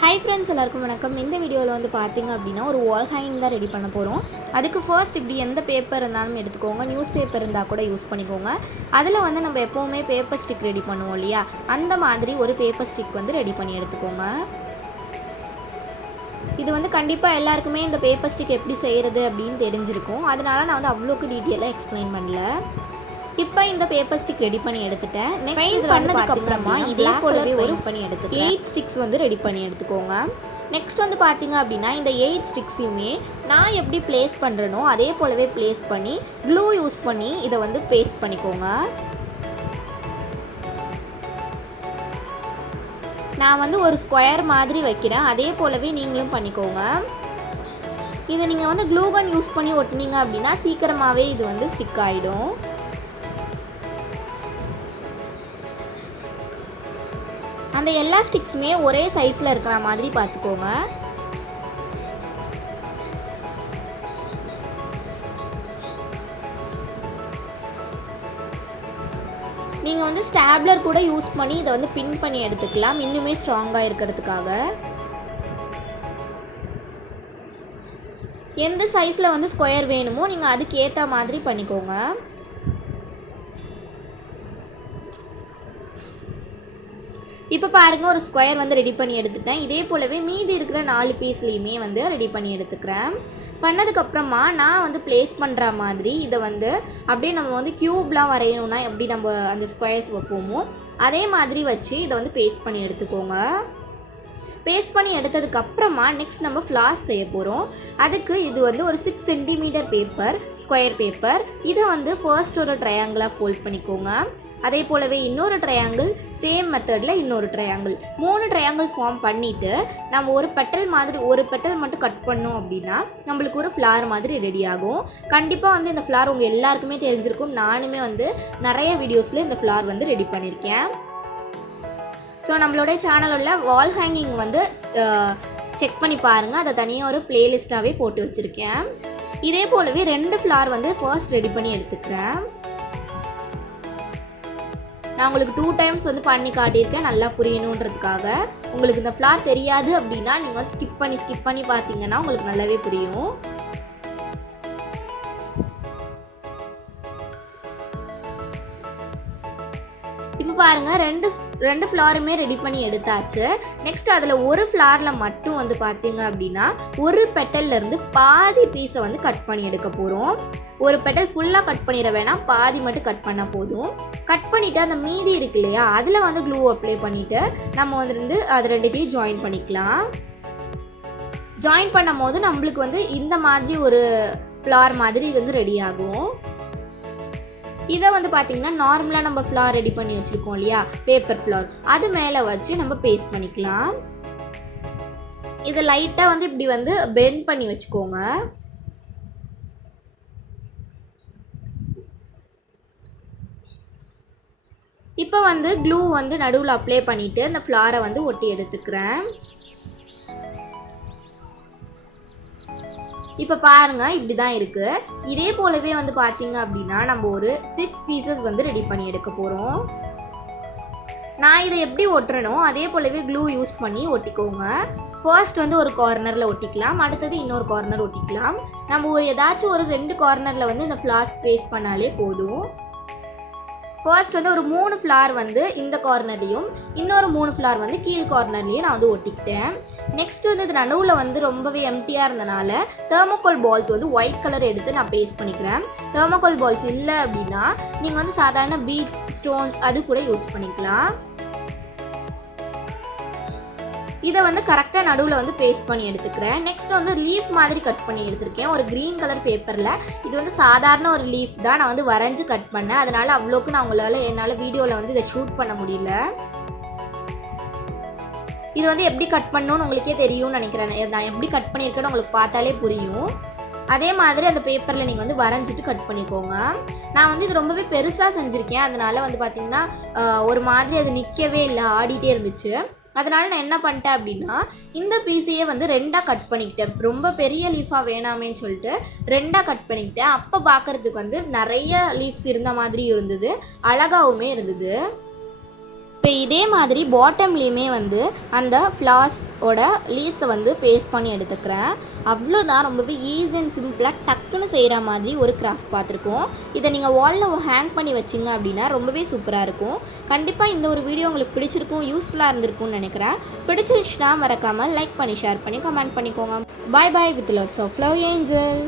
Hi friends, எல்லாருக்கும் வணக்கம். இந்த வீடியோவில் வந்து பார்த்திங்க அப்படின்னா ஒரு வால் ஹேங்கிங் தான் ரெடி பண்ண போகிறோம். அதுக்கு ஃபர்ஸ்ட் இப்படி எந்த பேப்பர் இருந்தாலும் எடுத்துக்கோங்க. நியூஸ் பேப்பர் இருந்தால் கூட யூஸ் பண்ணிக்கோங்க. அதில் வந்து நம்ம எப்போவுமே பேப்பர் ஸ்டிக் ரெடி பண்ணுவோம் இல்லையா, அந்த மாதிரி ஒரு பேப்பர் ஸ்டிக் வந்து ரெடி பண்ணி எடுத்துக்கோங்க. இது வந்து கண்டிப்பாக எல்லாருக்குமே இந்த பேப்பர் ஸ்டிக் எப்படி செய்கிறது அப்படின்னு தெரிஞ்சிருக்கும். அதனால நான் வந்து அவ்வளோக்கு டீட்டெயிலாக எக்ஸ்பிளைன் பண்ணல. இப்போ இந்த பேப்பர் ஸ்டிக் ரெடி பண்ணி எடுத்துட்டேன். நெக்ஸ்ட் பண்ணதுக்கப்புறமா இதே போலவே ஒரு 8 ஸ்டிக்ஸ் வந்து ரெடி பண்ணி எடுத்துக்கோங்க. நெக்ஸ்ட் வந்து பார்த்திங்க அப்படின்னா இந்த 8 ஸ்டிக்ஸையுமே நான் எப்படி ப்ளேஸ் பண்ணுறேனோ அதே போலவே ப்ளேஸ் பண்ணி க்ளூ யூஸ் பண்ணி இதை வந்து பேஸ்ட் பண்ணிக்கோங்க. நான் வந்து ஒரு ஸ்கொயர் மாதிரி வைக்கிறேன், அதே போலவே நீங்களும் பண்ணிக்கோங்க. இதை நீங்கள் வந்து க்ளூ கன் யூஸ் பண்ணி ஒட்டினீங்க அப்படின்னா சீக்கிரமாகவே இது வந்து ஸ்டிக் ஆகிடும். அந்த எல்லா ஸ்டிக்ஸுமே ஒரே சைஸில் இருக்கிற மாதிரி பார்த்துக்கோங்க. நீங்கள் வந்து ஸ்டாப்லர் கூட யூஸ் பண்ணி இதை வந்து பின் பண்ணி எடுத்துக்கலாம், இன்னுமே ஸ்ட்ராங்காக இருக்கிறதுக்காக. எந்த சைஸில் வந்து ஸ்கொயர் வேணுமோ நீங்கள் அதுக்கு ஏற்ற மாதிரி பண்ணிக்கோங்க. இப்போ பாருங்கள், ஒரு ஸ்கொயர் வந்து ரெடி பண்ணி எடுத்துட்டேன். இதே போலவே மீதி இருக்கிற 4 பீஸ்லேயுமே வந்து ரெடி பண்ணி எடுத்துக்கிறேன். பண்ணதுக்கப்புறமா நான் வந்து ப்ளேஸ் பண்ணுற மாதிரி இதை வந்து அப்படியே நம்ம வந்து க்யூப்லாம் வரையணுன்னா எப்படி நம்ம அந்த ஸ்கொயர்ஸ் வைப்போமோ அதே மாதிரி வச்சு இதை வந்து பேஸ்ட் பண்ணி எடுத்துக்கோங்க. பேஸ்ட் பண்ணி எடுத்ததுக்கப்புறமா நெக்ஸ்ட் நம்ம ஃப்ளார்ஸ் செய்ய போகிறோம். அதுக்கு இது வந்து ஒரு 6 சென்டிமீட்டர் பேப்பர், ஸ்கொயர் பேப்பர். இதை வந்து ஃபர்ஸ்ட் ஒரு ட்ரையாங்கிளாக ஃபோல்ட் பண்ணிக்கோங்க. அதே போலவே இன்னொரு ட்ரையாங்கிள், சேம் மெத்தடில் இன்னொரு ட்ரையாங்கிள், 3 ட்ரையாங்கிள் ஃபார்ம் பண்ணிவிட்டு நம்ம ஒரு பெட்டல் மாதிரி ஒரு பெட்டல் மட்டும் கட் பண்ணோம் அப்படின்னா நம்மளுக்கு ஒரு ஃப்ளார் மாதிரி ரெடி ஆகும். கண்டிப்பாக வந்து இந்த ஃப்ளார் உங்கள் எல்லாருக்குமே தெரிஞ்சிருக்கும். நானுமே வந்து நிறைய வீடியோஸில் இந்த ஃப்ளார் வந்து ரெடி பண்ணியிருக்கேன். ஸோ நம்மளுடைய சேனலில் வால் ஹேங்கிங் வந்து செக் பண்ணி பாருங்கள், அதை தனியாக ஒரு பிளேலிஸ்ட்டாகவே போட்டு வச்சுருக்கேன். இதே போலவே 2 ஃப்ளார் வந்து ஃபர்ஸ்ட் ரெடி பண்ணி எடுத்துக்கிறேன். நான் உங்களுக்கு 2 டைம்ஸ் வந்து பண்ணி காட்டியிருக்கேன், நல்லா புரியணுன்றதுக்காக. உங்களுக்கு இந்த ஃப்ளார் தெரியாது அப்படின்னா நீங்கள் வந்து ஸ்கிப் பண்ணி பார்த்தீங்கன்னா உங்களுக்கு நல்லாவே புரியும். இப்போ பாருங்கள், ரெண்டு ஃப்ளாருமே ரெடி பண்ணி எடுத்தாச்சு. நெக்ஸ்ட் அதில் ஒரு ஃப்ளாரில் மட்டும் வந்து பார்த்தீங்க அப்படின்னா ஒரு பெட்டல்லேருந்து பாதி பீஸை வந்து கட் பண்ணி எடுக்க போகிறோம். ஒரு பெட்டல் ஃபுல்லாக கட் பண்ணிட வேணாம், பாதி மட்டும் கட் பண்ணால் போதும். கட் பண்ணிவிட்டு அந்த மீதி இருக்கு இல்லையா, அதில் வந்து க்ளூ அப்ளை பண்ணிவிட்டு நம்ம வந்து அது ரெண்டுத்தையும் ஜாயின் பண்ணிக்கலாம். ஜாயின் பண்ணும் போது நம்மளுக்கு வந்து இந்த மாதிரி ஒரு ஃப்ளார் மாதிரி வந்து ரெடி ஆகும். இதை வந்து பார்த்திங்கன்னா நார்மலாக நம்ம ஃப்ளார் ரெடி பண்ணி வச்சுருக்கோம் இல்லையா, பேப்பர் ஃப்ளார், அது மேலே வச்சு நம்ம பேஸ்ட் பண்ணிக்கலாம். இதை லைட்டாக வந்து இப்படி வந்து பெண்ட் பண்ணி வச்சுக்கோங்க. இப்போ வந்து க்ளூ வந்து நடுவில் அப்ளை பண்ணிவிட்டு அந்த ஃப்ளாரை வந்து ஒட்டி எடுத்துக்கிறேன். இப்போ பாருங்கள், இப்படி தான் இருக்குது. இதே போலவே வந்து பார்த்தீங்க அப்படின்னா நம்ம ஒரு 6 பீசஸ் வந்து ரெடி பண்ணி எடுக்க போகிறோம். நான் இதை எப்படி ஒட்டுறனோ அதே போலவே க்ளூ யூஸ் பண்ணி ஒட்டிக்கோங்க. ஃபர்ஸ்ட் வந்து ஒரு கார்னரில் ஒட்டிக்கலாம், அடுத்தது இன்னொரு கார்னர் ஒட்டிக்கலாம். நம்ம ஏதாச்சும் ஒரு 2 கார்னரில் வந்து இந்த ஃப்ளார்ஸ் ப்ளேஸ் பண்ணாலே போதும். ஃபர்ஸ்ட் வந்து ஒரு 3 ஃப்ளார் வந்து இந்த கார்னர்லையும் இன்னொரு 3 ஃப்ளார் வந்து கீழ் கார்னர்லையும் நான் வந்து ஒட்டிக்கிட்டேன். நெக்ஸ்ட் வந்து இது நடுவில் வந்து ரொம்பவே எம்டியாக இருந்தனால தெர்மோகோல் பால்ஸ் வந்து ஒயிட் கலர் எடுத்து நான் பேஸ்ட் பண்ணிக்கிறேன். தெர்மோகோல் பால்ஸ் இல்லை அப்படின்னா நீங்கள் வந்து சாதாரண பீட்ஸ், ஸ்டோன்ஸ் அது கூட யூஸ் பண்ணிக்கலாம். இதை வந்து கரெக்டாக நடுவில் வந்து பேஸ்ட் பண்ணி எடுத்துக்கிறேன். நெக்ஸ்ட் வந்து லீஃப் மாதிரி கட் பண்ணி எடுத்துருக்கேன் ஒரு க்ரீன் கலர் பேப்பரில். இது வந்து சாதாரண ஒரு லீஃப் தான், நான் வந்து வரைஞ்சி கட் பண்ணேன். அதனால் அவ்வளோக்கு நான் என்னால் வீடியோவில் வந்து இதை ஷூட் பண்ண முடியல. இது வந்து எப்படி கட் பண்ணணும்னு உங்களுக்கே தெரியும்னு நினைக்கிறேன். நான் எப்படி கட் பண்ணியிருக்கேன்னு உங்களுக்கு பார்த்தாலே புரியும். அதே மாதிரி அந்த பேப்பரில் நீங்கள் வந்து வரைஞ்சிட்டு கட் பண்ணிக்கோங்க. நான் வந்து இது ரொம்பவே பெருசாக செஞ்சுருக்கேன், அதனால் வந்து பார்த்திங்கன்னா ஒரு மாதிரி அது நிற்கவே இல்லை, ஆடிட்டே இருந்துச்சு. அதனால் நான் என்ன பண்ணிட்டேன் அப்படின்னா இந்த பீஸையே வந்து 2ஆக கட் பண்ணிக்கிட்டேன். ரொம்ப பெரிய லீஃபாக வேணாமேன்னு சொல்லிட்டு 2ஆக கட் பண்ணிக்கிட்டேன். அப்போ பார்க்குறதுக்கு வந்து நிறைய லீவ்ஸ் இருந்த மாதிரி இருந்தது, அழகாகவுமே இருந்தது. இப்போ இதே மாதிரி பாட்டம்லேயுமே வந்து அந்த ஃப்ளார்ஸோட லீவ்ஸை வந்து பேஸ்ட் பண்ணி எடுத்துக்கிறேன். அவ்வளோதான், ரொம்பவே ஈஸி அண்ட் சிம்பிளாக டக்குன்னு செய்கிற மாதிரி ஒரு கிராஃப்ட் பார்த்துருக்கோம். இதை நீங்கள் வாலில் ஹேங் பண்ணி வச்சிங்க அப்படின்னா ரொம்பவே சூப்பராக இருக்கும். கண்டிப்பாக இந்த ஒரு வீடியோ உங்களுக்கு பிடிச்சிருக்கும், யூஸ்ஃபுல்லாக இருந்திருக்கும்னு நினைக்கிறேன். பிடிச்சிருந்துச்சுன்னா மறக்காமல் லைக் பண்ணி ஷேர் பண்ணி கமெண்ட் பண்ணிக்கோங்க. Bye bye with lots of love angel.